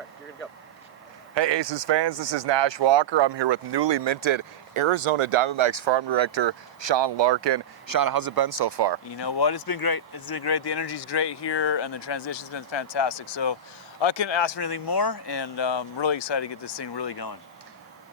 right, you're gonna go. Hey Aces fans, this is Nash Walker. I'm here with newly minted Arizona Diamondbacks farm director Shaun Larkin. Shaun, how's it been so far? You know what, it's been great. It's been great. The energy's great here and the transition's been fantastic. So I couldn't ask for anything more, and I'm really excited to get this thing really going.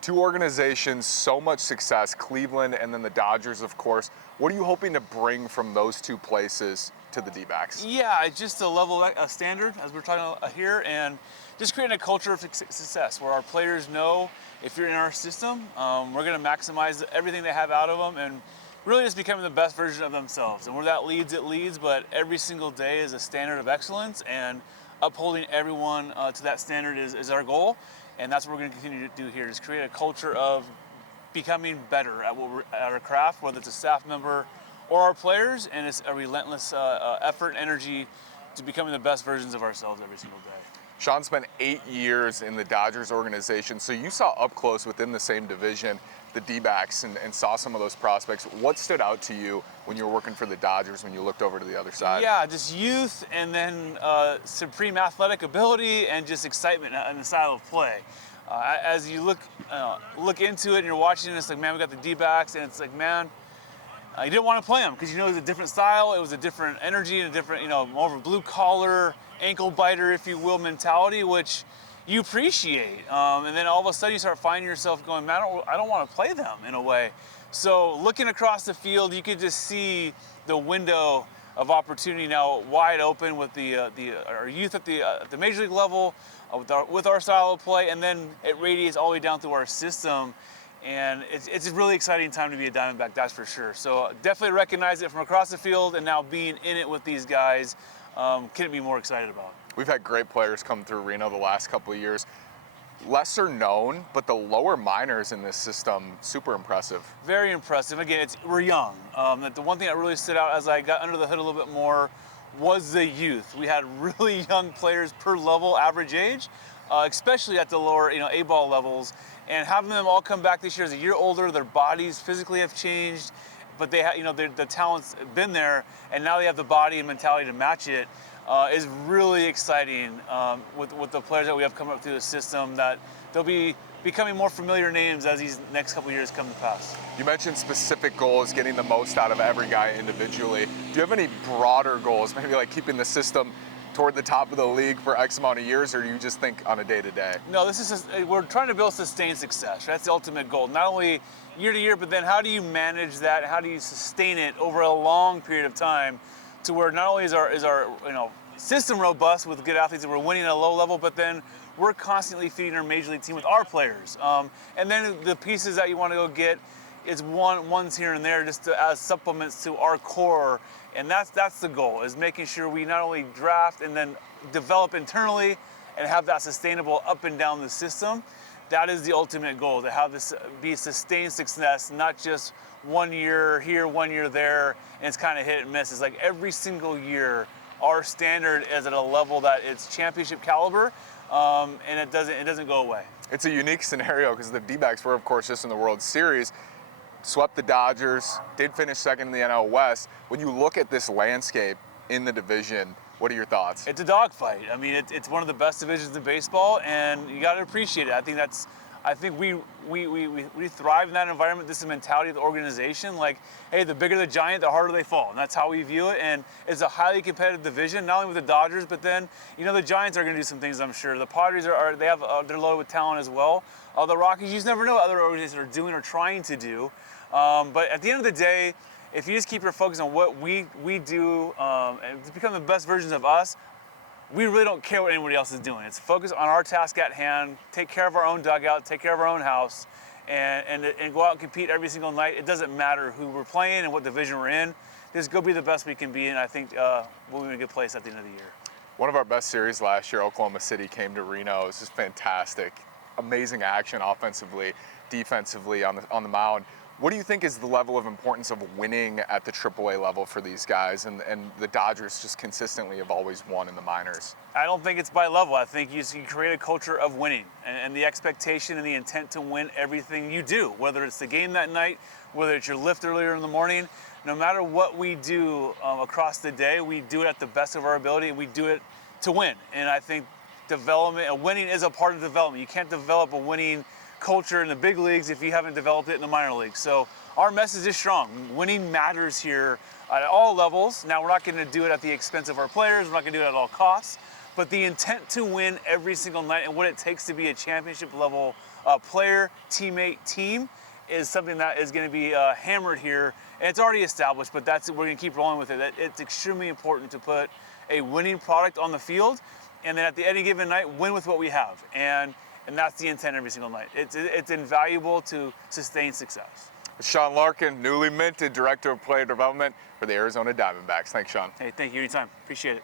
Two organizations, so much success, Cleveland and then the Dodgers, of course. What are you hoping to bring from those two places to the D-backs? Yeah, it's just a level, a standard, as we're talking about here, and just creating a culture of success where our players know if you're in our system, we're going to maximize everything they have out of them and really just becoming the best version of themselves. And where that leads, it leads, but every single day is a standard of excellence, and upholding everyone to that standard is our goal. And that's what we're going to continue to do here, is create a culture of becoming better at at our craft, whether it's a staff member or our players, and it's a relentless effort and energy to becoming the best versions of ourselves every single day. Shaun spent 8 years in the Dodgers organization, so you saw up close within the same division the D-backs and saw some of those prospects. What stood out to you when you were working for the Dodgers when you looked over to the other side? Yeah, just youth, and then supreme athletic ability and just excitement in the style of play. As you look into it and you're watching it, it's like, man, we got the D-backs, and it's like, man, you didn't want to play them because you know it was a different style, it was a different energy, and a different, more of a blue collar, ankle biter, if you will, mentality, which you appreciate. And then all of a sudden you start finding yourself going, man, I don't want to play them in a way. So looking across the field, you could just see the window of opportunity now wide open with our youth at the major league level, with our style of play, and then it radiates all the way down through our system. And it's a really exciting time to be a Diamondback, that's for sure. So definitely recognize it from across the field, and now being in it with these guys, couldn't be more excited about. We've had great players come through Reno the last couple of years. Lesser known, but the lower minors in this system, super impressive. Very impressive. Again, we're young. The one thing that really stood out as I got under the hood a little bit more was the youth. We had really young players per level, average age, especially at the lower, A-ball levels. And having them all come back this year as a year older, their bodies physically have changed, but they have, the talent's been there, and now they have the body and mentality to match it. Is really exciting with the players that we have coming up through the system, that they'll be becoming more familiar names as these next couple of years come to pass. You mentioned specific goals, getting the most out of every guy individually. Do you have any broader goals, maybe like keeping the system toward the top of the league for X amount of years, or do you just think on a day-to-day? No, we're trying to build sustained success. That's the ultimate goal. Not only year to year, but then how do you manage that? How do you sustain it over a long period of time, to where not only is our system robust with good athletes and we're winning at a low level, but then we're constantly feeding our major league team with our players. And then the pieces that you want to go get is ones here and there, just as supplements to our core. And that's the goal, is making sure we not only draft and then develop internally and have that sustainable up and down the system. That is the ultimate goal, to have this be sustained success, not just 1 year here, 1 year there, and it's kind of hit and miss. It's like every single year, our standard is at a level that it's championship caliber, and it doesn't go away. It's a unique scenario because the D-backs were, of course, just in the World Series, swept the Dodgers, did finish second in the NL West. When you look at this landscape in the division, what are your thoughts? It's a dogfight. I mean, it's one of the best divisions in baseball, and you got to appreciate it. I think we thrive in that environment. This is the mentality of the organization. Like, hey, the bigger the giant, the harder they fall, and that's how we view it. And it's a highly competitive division, not only with the Dodgers, but then the Giants are going to do some things, I'm sure. The Padres they're loaded with talent as well. The Rockies, you just never know what other organizations are doing or trying to do. But at the end of the day, if you just keep your focus on what we do and to become the best versions of us, we really don't care what anybody else is doing. It's focus on our task at hand, take care of our own dugout, take care of our own house, and go out and compete every single night. It doesn't matter who we're playing and what division we're in. Just go be the best we can be, and I think we'll be in a good place at the end of the year. One of our best series last year, Oklahoma City, came to Reno. It was just fantastic. Amazing action offensively, defensively on the mound. What do you think is the level of importance of winning at the AAA level for these guys? And the Dodgers just consistently have always won in the minors. I don't think it's by level. I think you create a culture of winning and the expectation and the intent to win everything you do, whether it's the game that night, whether it's your lift earlier in the morning. No matter what we do across the day, we do it at the best of our ability, and we do it to win. And I think development. Winning is a part of development. You can't develop a winning culture in the big leagues if you haven't developed it in the minor leagues. So our message is strong. Winning matters here at all levels. Now, we're not going to do it at the expense of our players. We're not going to do it at all costs. But the intent to win every single night and what it takes to be a championship level player, teammate, team is something that is going to be hammered here. And it's already established, but we're going to keep rolling with it. It's extremely important to put a winning product on the field, and then at any given night, win with what we have. And that's the intent every single night. It's invaluable to sustain success. Shaun Larkin, newly minted Director of Player Development for the Arizona Diamondbacks. Thanks, Shaun. Hey, thank you anytime. Appreciate it.